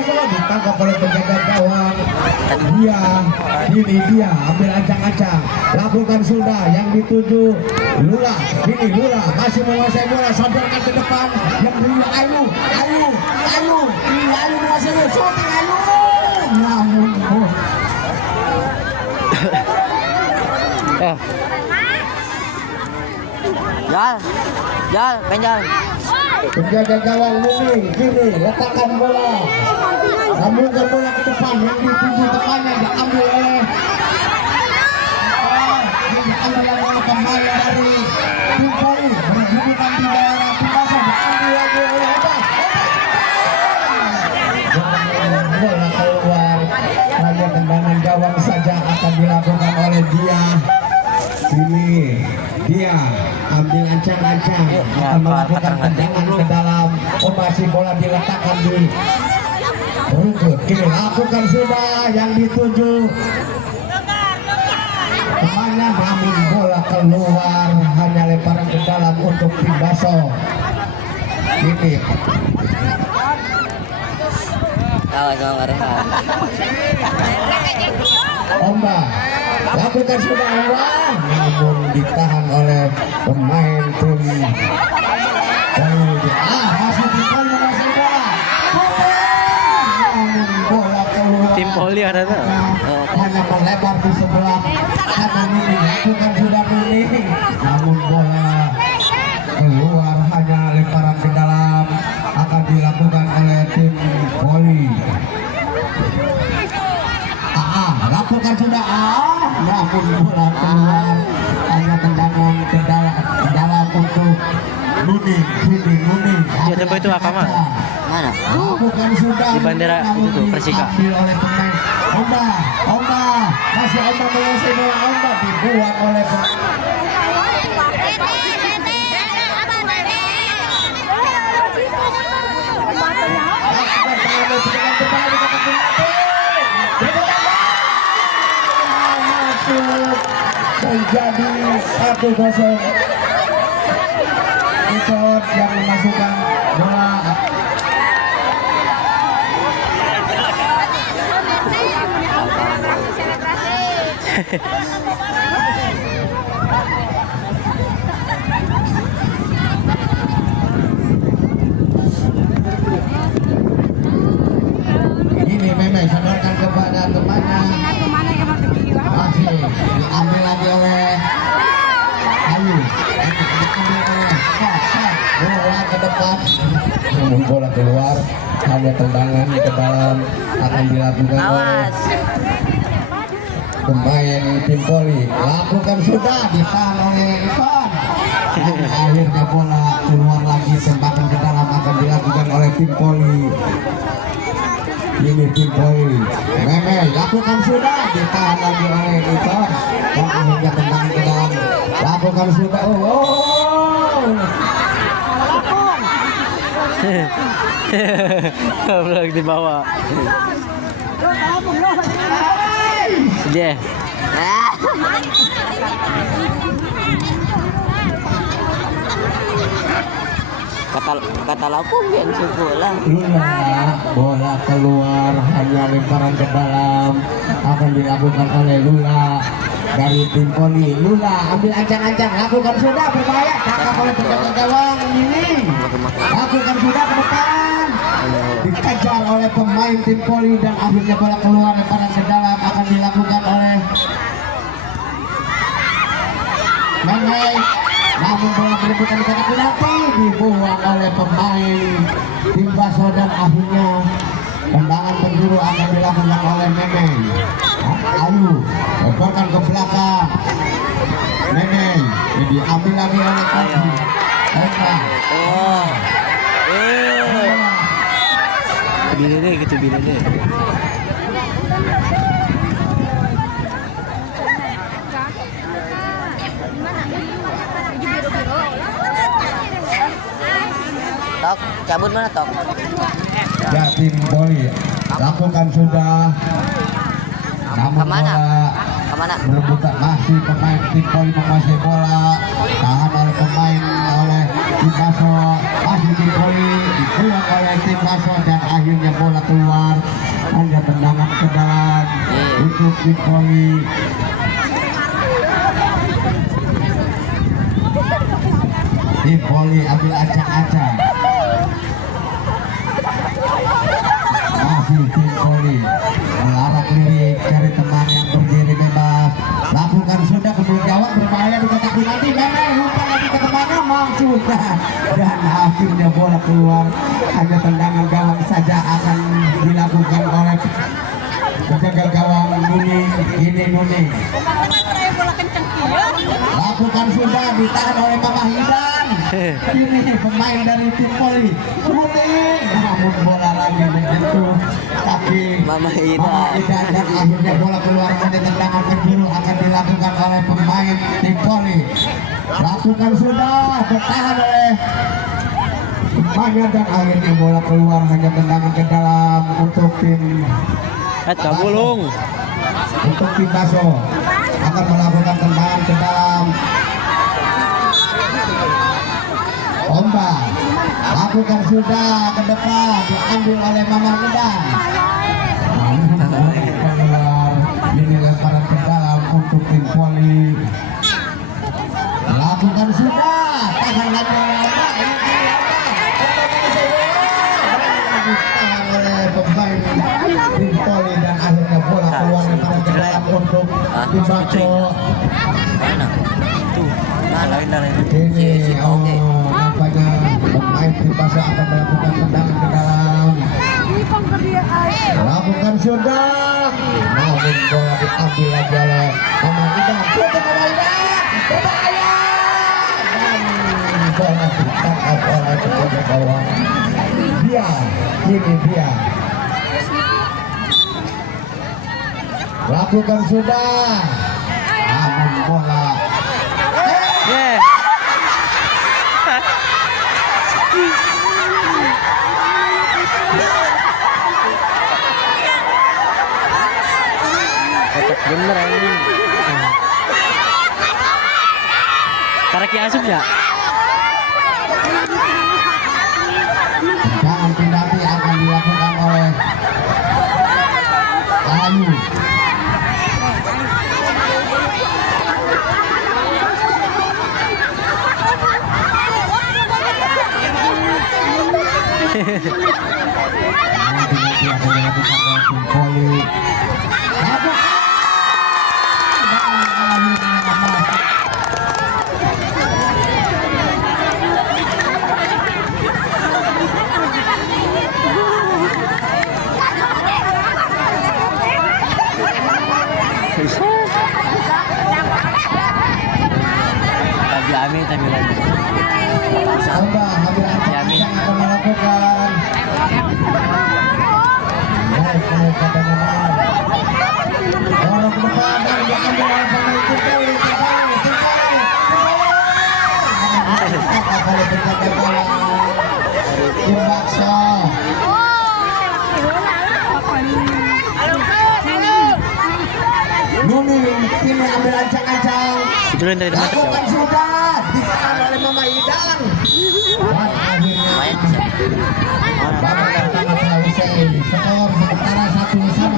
Tibaso ditangkap oleh penjaga gawang. Dia ambil ancang-ancang, lakukan sudah yang dituju Lula. Ini Lula masih menguasai bola, sodorkan ke depan yang beri Ayu. Ini Ayu menguasai shooting Ayu. Namun Penjal. penjaga gawang Nuning kini letakkan bola, sambungkan bola ke depan yang dituju temannya diambil oleh pemain dari tim Poli berhubungan di daerah Tibaso, diambil lagi oleh bola keluar. Hanya tendangan gawang saja akan dilakukan oleh dia ambil ancang-ancang akan melakukan tendangan ke dalam. Masih bola diletakkan di rumput. Kini lakukan sudah yang dituju temannya, namun bola keluar, hanya lemparan ke dalam untuk Tibaso. Ini Omba lakukan sudah Omba, namun ditahan oleh pemain tim masih ditahan menguasai bola. Namun bola keluar. Tim Poli ada tuh. Hanya melebar di sebelah kanan ini. Lakukan sudah ini, namun bola keluar, hanya lemparan ke dalam akan dilakukan oleh tim Poli. Lakukan sudah namun bola keluar, hanya tendangan ke dalam untuk Nuning. Ya, tempo itu Akama. Mana? Lakukan sudah Di bandara itu tuh Persika. diambil oleh pemain Omba masih Omba menguasai bola. Omba dibuat oleh menjadi 1-0. Ikut yang memasukkan bola. Ini memang sadarkan kepada temannya. Masih diambil lagi oleh Ayu. Diambil oleh bola ke depan. Namun bola keluar, hanya tendangan ke dalam akan dilakukan oleh pemain tim Poli. Lakukan sudah, ditahan oleh Ivan. Akhirnya bola keluar lagi, tembakan ke dalam akan dilakukan oleh tim Poli. Ini tim Poli. Meme lakukan sudah, ditahan lagi oleh Ivan. Dan akhirnya tendangan ke dalam. Lakukan sudah. Belum di bawah. Dia. Kata lapung yang bola. Bola keluar, hanya lemparan ke dalam akan dilakukan oleh Lula dari tim Poli. Lula ambil ancang-ancang, lakukan sudah, berbahaya, tangkap oleh penjaga gawang ini. Lakukan sudah ke depan, dikejar oleh pemain tim Poli dan akhirnya bola keluar, lemparan ke dalam akan dilakukan oleh Menai. Namun bola berebutan di kotak penalti dibuang oleh pemain Tibaso dan akhirnya tendangan penjuru akan dilakukan oleh Neneng. Ayu lebarkan ke belakang. Neneng diambil lagi oleh Kopi. Bini deh gitu bini deh. Tok, cabut mana Tok? Ya tim Poli lakukan sudah. Namun bola berebutan, masih pemain tim Poli menguasai bola, tahan oleh pemain oleh tim Baso masih tim Poli dibuang oleh tim Baso dan akhirnya bola keluar, hanya tendangan ke dalam untuk tim Poli. Tim Poli ambil acak-acak, masih tim Poli melarak diri cari teman yang berdiri bebas, lakukan sudah kemudian jawab berbahaya di kotak penalti, memang lupa lagi ke temannya sudah, dan akhirnya bola keluar, hanya tendangan gawang saja akan dilakukan oleh penjaga gawang Nuning. Lakukan sudah ditahan oleh Mama Hidan. Ini pemain dari tim Poli. Namun bola lagi menyentuh kaki Mama Hidan. Dan akhirnya bola keluar, hanya tendangan penjuru akan dilakukan oleh pemain tim Poli. Lakukan sudah, bertahan oleh pemainnya dan akhirnya bola keluar, hanya tendangan ke dalam untuk tim Bulung. Untuk tim Baso akan melakukan tendangan ke dalam. Ombak lakukan sudah ke depan, diambil oleh Mama Medan. Keluar, ini lemparan ke dalam untuk tim Poli. Lakukan sudah, tahan lagi. Ditahan oleh pemain tim Poli dan akhirnya bola keluar lemparan ke dalam untuk tim Baso. Mana? Tuh. Lain. Ini nampaknya pemain tim Baso akan melakukan tendangan ke dalam. Lakukan sudah, namun bola diambil lagi oleh Mama Hidan. Sudah Mama Hidan, berbahaya. Dan bola ditangkap oleh penjaga gawang. Dia. Lakukan sudah, namun bola. Kocak bener ini. Karaki asup ya? Tendangan penalti akan dilakukan oleh Ayu. Penalti akan dilakukan oleh tim Poli. Tapi lagi. Coba ambil yang akan melakukan. Naik ke benar. Bola ke depan dan diambil oleh pemain tim Poli. Oleh penjaga gawang tim Baso. Nuning kini ambil ancang-ancang. Lakukan sudah, ditahan oleh Mama Hidan. Dan akhirnya babak pertama telah usai. Skor sementara 1-1.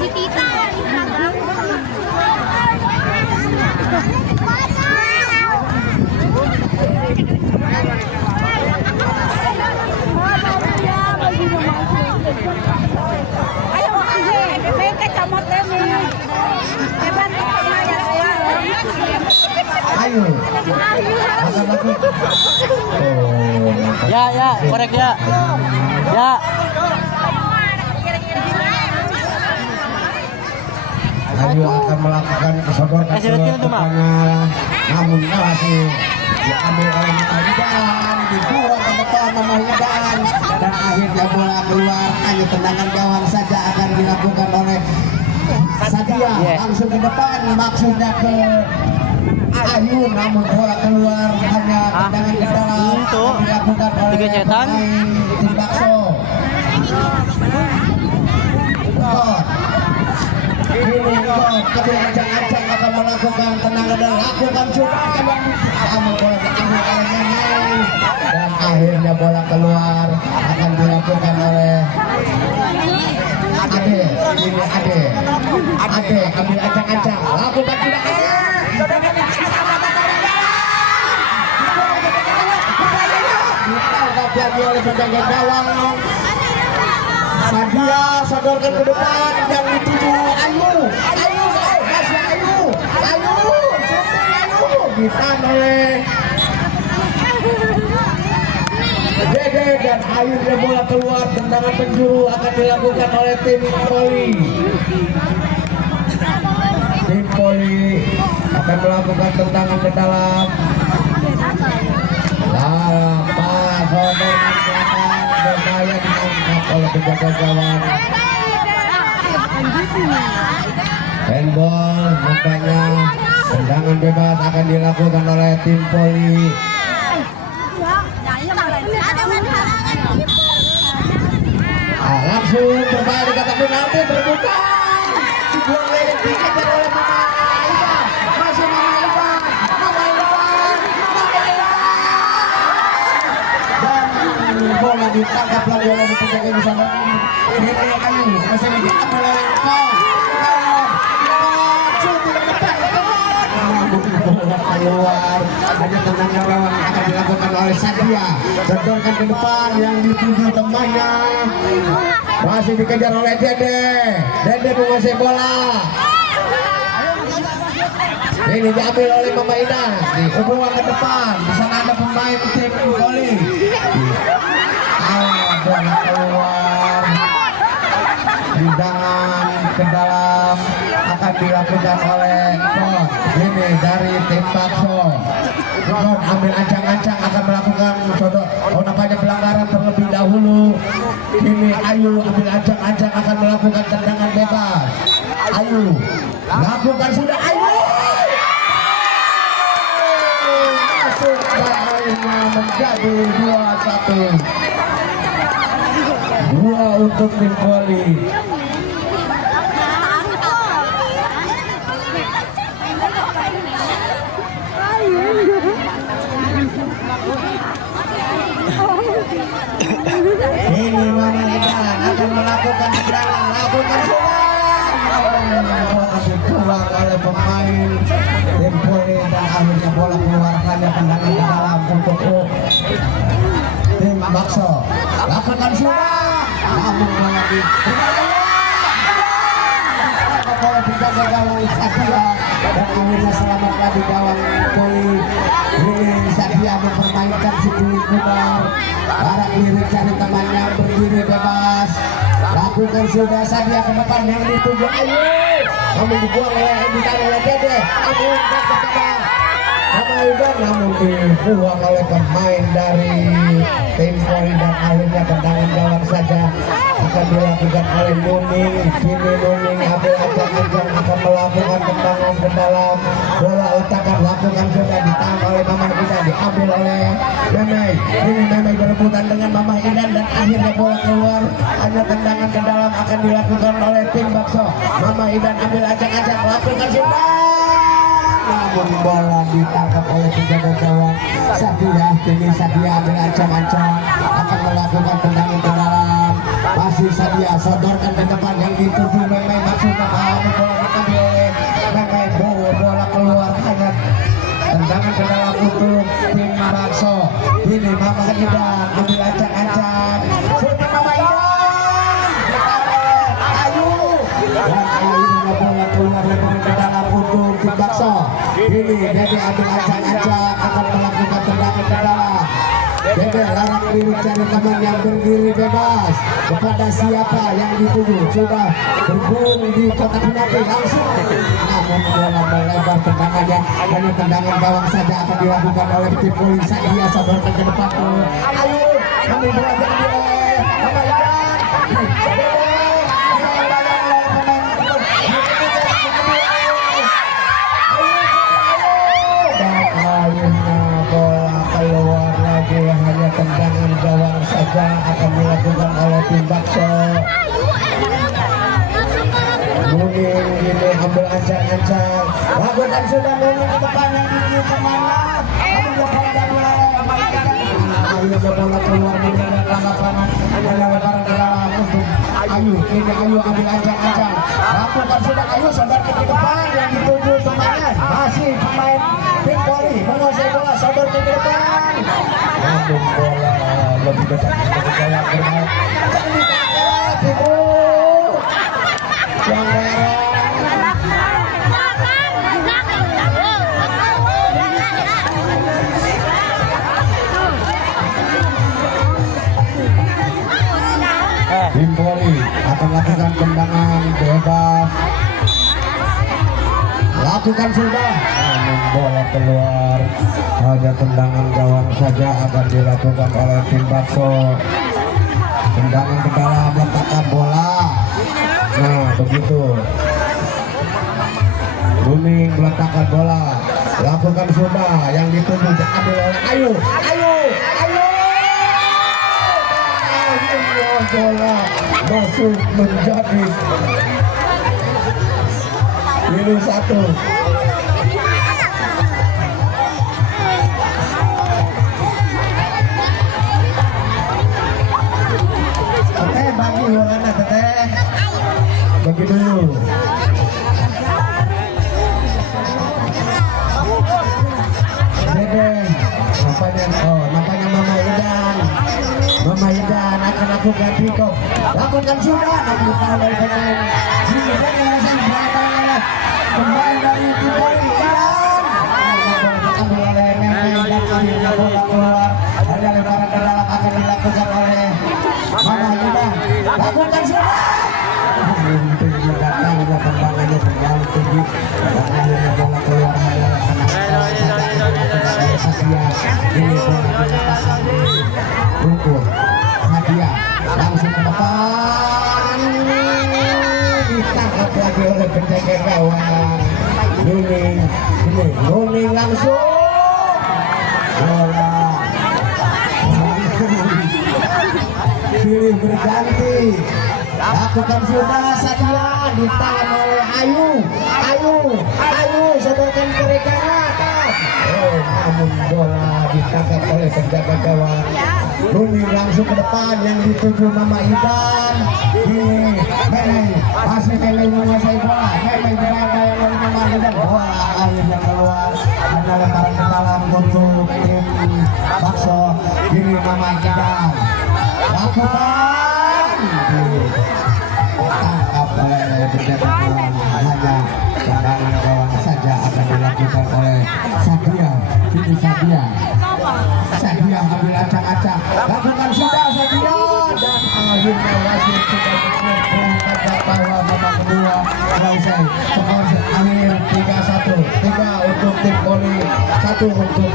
Si Tita. Ayo. Ya, korek ya. Ya. Ayu akan melakukan kesodorkan ke depannya, namun masih diambil oleh Mama Hidan, dibuang ke depan Mama Hidan, dan akhirnya bola keluar, hanya tendangan gawang saja akan dilakukan oleh Sadia. Langsung ke depan, maksudnya ke Ayu namun bola keluar hanya tendangan ke dalam dilakukan oleh Tiga setan. pemain tim Bakso. God. Ini God kedua ancang-ancang akan melakukan tendangan dan lakukan sudah namun bola diambil oleh Neneng dan akhirnya bola keluar akan dilakukan oleh Ade. Ini Ade ambil ancang-ancang lakukan tidak ditangkap oleh penjaga gawang. Sadia sodorkan ke depan yang dituju Ayu masih Ayu syuting Ayu ditahan oleh Dede dan akhirnya bola keluar. Tendangan penjuru akan dilakukan oleh tim Poli. Tim Poli akan melakukan tendangan ke dalam. Pas sodorkan ke belakang berbahaya ditangkap oleh penjaga gawang. Handball nampaknya tendangan bebas akan dilakukan oleh tim Poli. Langsung berbahaya di kotak penalti terbuka. Dibuang lagi dikejar oleh Mama Iban. Masih Mama Iban. Dan bola ditangkap lagi oleh penjaga di sana. Ini Ayu masih diambil oleh bola keluar. Ada tendangan gawang akan dilakukan oleh Sadia. Sedangkan ke depan yang dituju temannya masih dikejar oleh Dede menguasai bola. Ini diambil oleh Mama Ida. Diubah ke depan. Di sana ada pemain tim Poli. Bola keluar. Tendangan ke dalam akan dilakukan oleh God. Ini dari tim Bakso. God ambil ancang-ancang akan melakukan nampaknya pelanggaran terlebih dahulu. Ini Ayu ambil ancang-ancang akan melakukan tendangan bebas. Ayu lakukan sudah Ayu. Masuk dan akhirnya menjadi 2-1. 2 untuk tim Poli. Ini Mama Idan akan melakukan tendangan, lakukan dibuang oleh pemain tim Poli dan akhirnya bola keluar hanya tendangan ke dalam untuk tim Bakso. Lakukan sudah, namun bola di oleh penjaga gawang Sadia dan akhirnya selamatlah di gawang Poli. Ini Sadia mempermainkan si kulit kubar. Arah kiri cari temannya berdiri bebas. Lakukan sudah Sadia ke depan yang dituju Ayu. Namun dibuang oleh Dede. Ayu ke depan. Mama Iban namun dibuang oleh pemain dari tim Poli dan akhirnya tendangan gawang saja akan dilakukan oleh Nuning. Kini Nuning ambil ancang-ancang akan melakukan tendangan ke dalam. Bola letakkan lakukan sudah ditahan oleh Mama Idan, diambil oleh Memei. Ini Memei berebutan dengan Mama Idan dan akhirnya bola keluar. Hanya tendangan ke dalam akan dilakukan oleh tim Bakso. Mama Idan ambil ancang-ancang lakukan sudah. Namun bola ditangkap oleh penjaga gawang Sadia. Kini Sadia ambil ancang-ancang akan melakukan tendangan ke dalam. Masih Sadia sodorkan ke depan yang dituju Memei. Maksudnya bola diambil oleh Memei. Bola keluar hanya tendangan ke dalam untuk tim Bakso. Ini Mama Idan ambil ancang-ancang. Shooting Mama Idan ditahan oleh Ayu dan akhirnya bola keluar ke dalam untuk tim Bakso. Ini Dede ambil ancang-ancang akan melakukan tendangan ke dalam. Dede larang diri cari teman yang berdiri bebas. Kepada siapa yang dituju sudah bergulung di kotak penalti langsung. Namun bola melebar tendangannya hanya tendangan gawang saja akan dilakukan oleh tim Poli. Sadia sodorkan ke depan tuh. Ayo, kami bola diambil oleh Mama Idan. saja akan dilakukan oleh tim Bakso. Nuning ini ambil ancang-ancang, lakukan sudah Nuning ke depan yang tinggi kemana? Ambil bola dari Ayu ke bola keluar menjaga lapangan, ada lebaran ke dalam untuk Ayu. Ini Ayu ambil ancang-ancang, lakukan sudah Ayu sodor ke depan yang dituju kemana? Masih pemain tim Polri menguasai bola sodor ke depan. Namun bola lebih dekat dari gaya bermain. Jangan ditangkap itu. Yang tim Polri akan lakukan tendangan bebas. Lakukan sudah. Namun bola keluar. Hanya tendangan gawang saja akan dilakukan oleh tim Bakso. Tendangan ke dalam, letakkan bola. Nah begitu. Nuning meletakkan bola. Lakukan sudah. Yang dituju diambil oleh Ayu. Ayu. Bola masuk menjadi minus 1. Teteh bagi mana teteh? Bagi dulu. Dede, nampaknya Mama Idan akan lakukan pick up. Lakukan sudah, namun ditahan oleh pemain. Ini dari masih berapa? Kembali dari tim Polri Idan. Diambil oleh Meme dan akhirnya bola keluar. Ada lebaran ke dalam akan dilakukan oleh Mama Idan. Lakukan sudah. Tinggi datangnya tendangannya terlalu tinggi. Dan akhirnya bola keluar hanya Satria. Ini bola diletakkan di rumput. Satria langsung ke depan, ditangkap lagi oleh penjaga gawang. Nuning langsung bola pilih berganti. Lakukan sudah Satria, ditahan oleh Ayu sodorkan ke rekan. Namun bola ditangkap oleh penjaga gawang. Nuning langsung ke depan yang dituju Mama Idan. Ini Meme masih menguasai bola. Meme berada yang oleh Mama Idan. Bola akhirnya keluar. Ada lemparan ke dalam untuk tim Bakso. Ini Mama Idan. Lakukan. Tangkap oleh penjaga gawang. Hanya tendangan gawang saja akan dilakukan oleh Satria. Ini Satria ambil acak-acak. Lakukan sudah Satria dan akhirnya wasit sudah menentukan bahwa babak kedua selesai. Skor akhir 3-1. 3 untuk tim Polri, 1 untuk